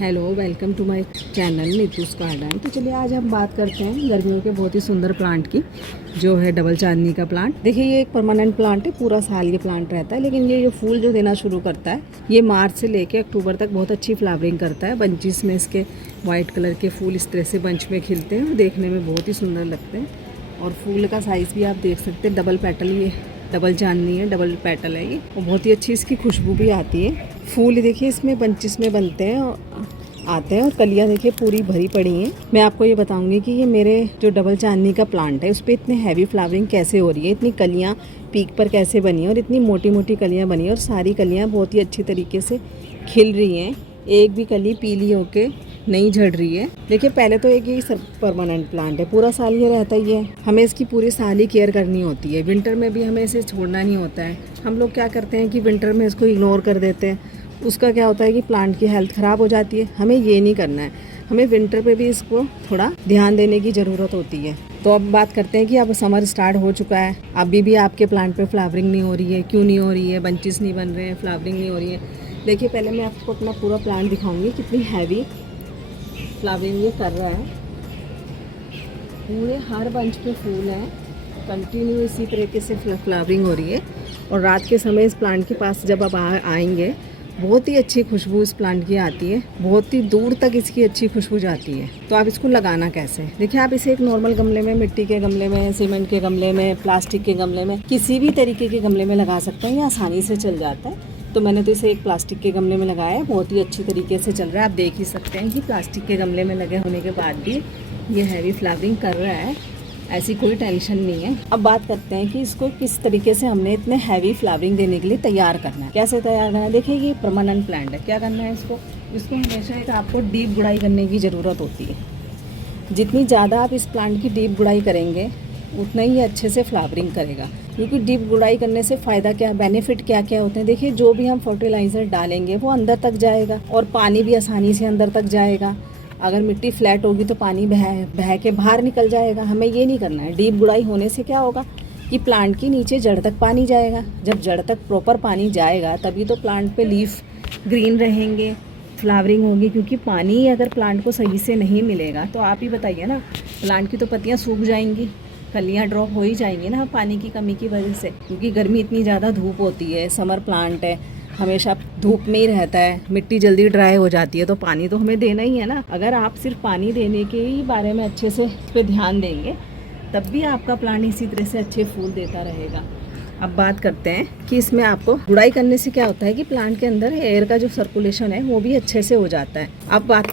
Hello, welcome to my channel Neetu's garden. तो चलिए आज हम बात करते हैं गर्मियों के बहुत ही सुंदर प्लांट की, जो है डबल चांदनी का प्लांट। देखिए ये एक परमानेंट प्लांट है, पूरा साल ये प्लांट रहता है, लेकिन ये फूल जो देना शुरू करता है ये मार्च से लेके अक्टूबर तक बहुत अच्छी फ्लावरिंग करता है। बंचेस में इसके वाइट कलर के फूल इस तरह से बंच में खिलते हैं और देखने में बहुत ही सुंदर लगते हैं। और फूल का साइज़ भी आप देख सकते हैं, डबल पेटल, ये डबल चांदनी है, डबल पेटल है ये, और बहुत ही अच्छी इसकी खुशबू भी आती है। फूल देखिए इसमें बंचेस में बनते हैं और आते हैं, और कलियां देखिए पूरी भरी पड़ी हैं। मैं आपको ये बताऊंगी कि ये मेरे जो डबल चांदनी का प्लांट है उस पर इतने हैवी फ्लावरिंग कैसे हो रही है, इतनी कलियां पीक पर कैसे बनी है और इतनी मोटी मोटी कलियां बनी है, और सारी कलियां बहुत ही अच्छी तरीके से खिल रही हैं। एक भी कली पीली होके नहीं झड़ रही है। देखिए पहले तो एक ये सब परमानेंट प्लांट है, पूरा साल ये रहता ही है, हमें इसकी पूरी साल ही केयर करनी होती है। विंटर में भी हमें इसे छोड़ना नहीं होता है। हम लोग क्या करते हैं कि विंटर में इसको इग्नोर कर देते हैं, उसका क्या होता है कि प्लांट की हेल्थ ख़राब हो जाती है। हमें ये नहीं करना है, हमें विंटर पे भी इसको थोड़ा ध्यान देने की ज़रूरत होती है। तो अब बात करते हैं कि अब समर स्टार्ट हो चुका है, अभी भी आपके प्लांट पे फ्लावरिंग नहीं हो रही है। क्यों नहीं हो रही है? बंचेस नहीं बन रहे हैं, फ्लावरिंग नहीं हो रही है। देखिए पहले मैं आपको अपना पूरा प्लांट दिखाऊंगी, कितनी हैवी फ्लावरिंग ये कर रहा है। पूरे हर बंच पे फूल हैं, कंटिन्यू इसी तरीके से फ्लावरिंग हो रही है। और रात के समय इस प्लांट के पास जब आप आएंगे, बहुत ही अच्छी खुशबू इस प्लांट की आती है, बहुत ही दूर तक इसकी अच्छी खुशबू जाती है। तो आप इसको लगाना कैसे? देखिए आप इसे एक नॉर्मल गमले में, मिट्टी के गमले में, सीमेंट के गमले में, प्लास्टिक के गमले में, किसी भी तरीके के गमले में लगा सकते हैं, ये आसानी से चल जाता है। तो मैंने तो इसे एक प्लास्टिक के गमले में लगाया है, बहुत ही अच्छी तरीके से चल रहा है। आप देख ही सकते हैं कि प्लास्टिक के गमले में लगे होने के बाद भी ये हैवी फ्लावरिंग कर रहा है, ऐसी कोई टेंशन नहीं है। अब बात करते हैं कि इसको किस तरीके से हमने इतने हैवी फ्लावरिंग देने के लिए तैयार करना है। कैसे तैयार करना है? देखिए ये परमानेंट प्लांट है, क्या करना है इसको हमेशा एक आपको डीप गुड़ाई करने की ज़रूरत होती है। जितनी ज़्यादा आप इस प्लांट की डीप गुड़ाई करेंगे उतना ही अच्छे से फ्लावरिंग करेगा। क्योंकि डीप गुड़ाई करने से फ़ायदा क्या, बेनिफिट क्या क्या होते हैं? देखिए जो भी हम फर्टिलाइज़र डालेंगे वो अंदर तक जाएगा, और पानी भी आसानी से अंदर तक जाएगा। अगर मिट्टी फ्लैट होगी तो पानी बह के बाहर निकल जाएगा। हमें ये नहीं करना है। डीप गुड़ाई होने से क्या होगा कि प्लांट की नीचे जड़ तक पानी जाएगा। जब जड़ तक प्रॉपर पानी जाएगा तभी तो प्लांट पे लीफ ग्रीन रहेंगे, फ्लावरिंग होगी। क्योंकि पानी अगर प्लांट को सही से नहीं मिलेगा तो आप ही बताइए ना, प्लांट की तो पत्तियाँ सूख जाएंगी, कलियाँ ड्रॉप हो ही जाएंगी ना पानी की कमी की वजह से। क्योंकि गर्मी इतनी ज़्यादा धूप होती है, समर प्लांट है, हमेशा धूप में ही रहता है, मिट्टी जल्दी ड्राई हो जाती है, तो पानी तो हमें देना ही है ना। अगर आप सिर्फ पानी देने के ही बारे में अच्छे से इस पर ध्यान देंगे तब भी आपका प्लांट इसी तरह से अच्छे फूल देता रहेगा। अब बात करते हैं कि इसमें आपको गुड़ाई करने से क्या होता है कि प्लांट के अंदर एयर का जो सर्कुलेशन है वो भी अच्छे से हो जाता है। अब बात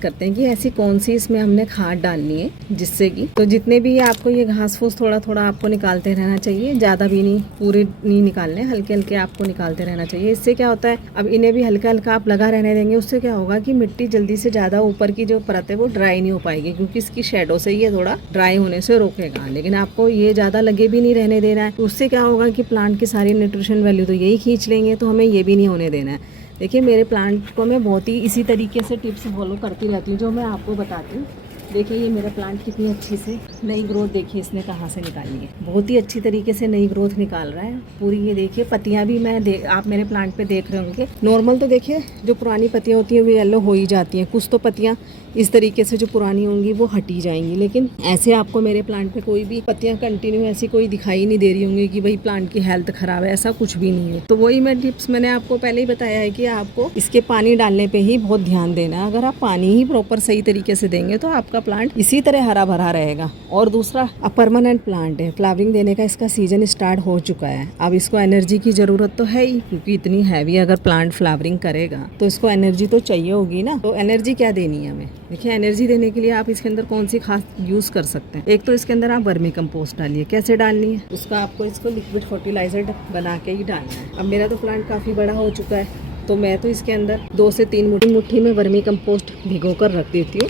करते हैं कि ऐसी कौन सी इसमें हमने खाद डालनी है जिससे कि, तो जितने भी आपको ये घास फूस थोड़ा थोड़ा आपको निकालते रहना चाहिए, ज़्यादा भी नहीं, पूरे नहीं निकालने, हल्के हल्के आपको निकालते रहना चाहिए। इससे क्या होता है, अब इन्हें भी हल्का हल्का आप लगा रहने देंगे, उससे क्या होगा कि मिट्टी जल्दी से ज़्यादा ऊपर की जो परत है वो ड्राई नहीं हो पाएगी, क्योंकि इसकी शेडो से ये थोड़ा ड्राई होने से रोकेगा। लेकिन आपको ये ज़्यादा लगे भी नहीं रहने देना है, उससे क्या होगा कि प्लांट की सारी न्यूट्रिशन वैल्यू तो यही खींच लेंगे, तो हमें ये भी नहीं होने देना है। देखिए मेरे प्लांट को मैं बहुत ही इसी तरीके से टिप्स फॉलो करती रहती हूँ जो मैं आपको बताती हूँ। देखिए ये मेरा प्लांट कितनी अच्छी से नई ग्रोथ देखिए इसने कहाँ से निकाली है, बहुत ही अच्छी तरीके से नई ग्रोथ निकाल रहा है पूरी। ये देखिए पत्तियाँ भी आप मेरे प्लांट पे देख रहे होंगे, नॉर्मल तो देखिए जो पुरानी पत्तियाँ होती हैं वो येलो हो ही जाती हैं, कुछ तो पत्तियाँ इस तरीके से जो पुरानी होंगी वो हटी जाएंगी। लेकिन ऐसे आपको मेरे प्लांट पे कोई भी पत्तियाँ कंटिन्यू ऐसी कोई दिखाई नहीं दे रही होंगी कि भाई प्लांट की हेल्थ खराब है, ऐसा कुछ भी नहीं है। तो वही मैं टिप्स मैंने आपको पहले ही बताया है कि आपको इसके पानी डालने पे ही बहुत ध्यान देना है। अगर आप पानी ही प्रॉपर सही तरीके से देंगे तो आपका प्लांट इसी तरह हरा भरा रहेगा। और दूसरा, अब परमानेंट प्लांट है, फ्लावरिंग देने का इसका सीजन स्टार्ट हो चुका है। अब इसको एनर्जी की ज़रूरत तो है ही, क्योंकि इतनी हैवी अगर प्लांट फ्लावरिंग करेगा तो इसको एनर्जी तो चाहिए होगी ना। तो एनर्जी क्या देनी है हमें? देखिए एनर्जी देने के लिए आप इसके अंदर कौन सी खाद यूज़ कर सकते हैं। एक तो इसके अंदर आप वर्मी कंपोस्ट डालिए। कैसे डालनी है उसका आपको इसको लिक्विड फर्टिलाइजर बना के ही डालना है। अब मेरा तो प्लांट काफ़ी बड़ा हो चुका है, तो मैं तो इसके अंदर 2 से 3 मुट्ठी में वर्मी कंपोस्ट भिगो कर रख देती हूँ।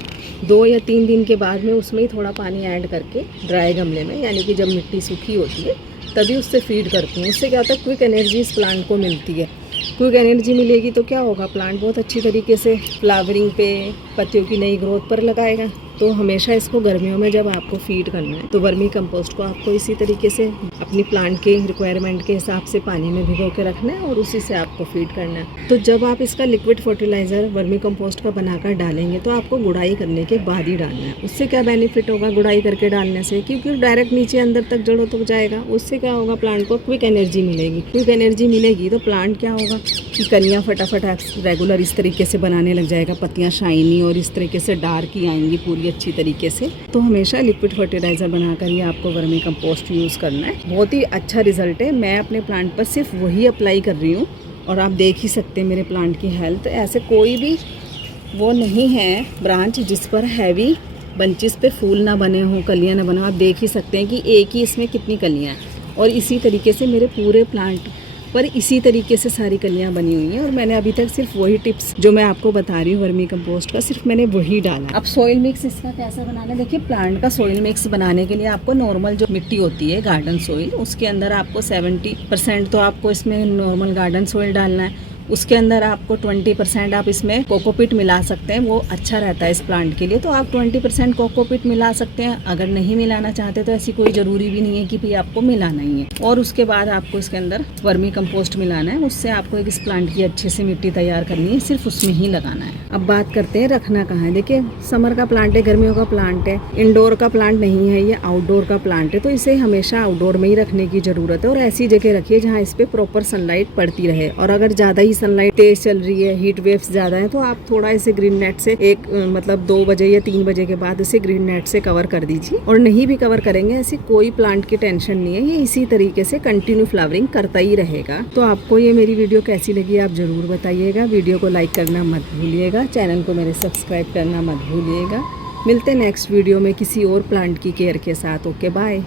2 या 3 दिन के बाद में उसमें ही थोड़ा पानी ऐड करके ड्राई गमले में, यानी कि जब मिट्टी सूखी होती है तभी उससे फीड करती हूँ। उससे क्या होता है, क्विक एनर्जी इस प्लांट को मिलती है। क्विक एनर्जी मिलेगी तो क्या होगा, प्लांट बहुत अच्छी तरीके से फ्लावरिंग पे, पत्तियों की नई ग्रोथ पर लगाएगा। तो हमेशा इसको गर्मियों में जब आपको फीड करना है तो वर्मी कंपोस्ट को आपको इसी तरीके से अपनी प्लांट के रिक्वायरमेंट के हिसाब से पानी में भिगो के रखना है और उसी से आपको फीड करना है। तो जब आप इसका लिक्विड फर्टिलाइज़र वर्मी कंपोस्ट का बनाकर डालेंगे तो आपको गुड़ाई करने के बाद ही डालना है। उससे क्या बेनिफिट होगा गुड़ाई करके डालने से, क्योंकि डायरेक्ट नीचे अंदर तक जड़ों तक जाएगा। उससे क्या होगा, प्लांट को क्विक एनर्जी मिलेगी। क्विक एनर्जी मिलेगी तो प्लांट क्या होगा कि कलियाँ फटाफट रेगुलर इस तरीके से बनाने लग जाएगा, पत्तियाँ शाइनी और इस तरीके से डार्क ही आएंगी पूरी अच्छी तरीके से। तो हमेशा लिक्विड फर्टिलाइज़र बनाकर ही आपको वर्मी कंपोस्ट यूज़ करना है। बहुत ही अच्छा रिजल्ट है। मैं अपने प्लांट पर सिर्फ वही अप्लाई कर रही हूँ और आप देख ही सकते हैं मेरे प्लांट की हेल्थ। ऐसे कोई भी वो नहीं है ब्रांच जिस पर हैवी बंचिस पे फूल ना बने हों, कलियाँ ना बने हों। आप देख ही सकते हैं कि एक ही इसमें कितनी कलियाँ हैं और इसी तरीके से मेरे पूरे प्लांट पर इसी तरीके से सारी कलियाँ बनी हुई हैं। और मैंने अभी तक सिर्फ वही टिप्स जो मैं आपको बता रही हूँ वर्मी कंपोस्ट का, सिर्फ मैंने वही डाला। अब सॉइल मिक्स इसका कैसे बनाना है, देखिए प्लांट का सॉइल मिक्स बनाने के लिए आपको नॉर्मल जो मिट्टी होती है गार्डन सॉइल, उसके अंदर आपको 70% तो आपको इसमें नॉर्मल गार्डन सॉइल डालना है। उसके अंदर आपको 20% आप इसमें कोकोपीट मिला सकते हैं, वो अच्छा रहता है इस प्लांट के लिए। तो आप 20% कोकोपीट मिला सकते हैं। अगर नहीं मिलाना चाहते तो ऐसी कोई ज़रूरी भी नहीं है कि भाई आपको मिलाना ही है। और उसके बाद आपको इसके अंदर वर्मी कंपोस्ट मिलाना है। उससे आपको इस प्लांट की अच्छे से मिट्टी तैयार करनी है, सिर्फ उसमें ही लगाना है। अब बात करते हैं रखना कहाँ है। देखिए समर का प्लांट है, गर्मियों का प्लांट है, इंडोर का प्लांट नहीं है, ये आउटडोर का प्लांट है। तो इसे हमेशा आउटडोर में ही रखने की ज़रूरत है और ऐसी जगह रखिए जहाँ इस पर प्रॉपर सनलाइट पड़ती रहे। और अगर ज़्यादा ही सनलाइट तेज चल रही है, हीट वेव्स ज़्यादा है, तो आप थोड़ा इसे ग्रीन नेट से मतलब 2 बजे या 3 बजे के बाद इसे ग्रीन नेट से कवर कर दीजिए। और नहीं भी कवर करेंगे ऐसी कोई प्लांट की टेंशन नहीं है, ये इसी तरीके से कंटिन्यू फ्लावरिंग करता ही रहेगा। तो आपको ये मेरी वीडियो कैसी लगी आप ज़रूर बताइएगा। वीडियो को लाइक करना मत भूलिएगा, चैनल को मेरे सब्सक्राइब करना मत भूलिएगा। मिलते हैं नेक्स्ट वीडियो में किसी और प्लांट की केयर के साथ। Okay bye.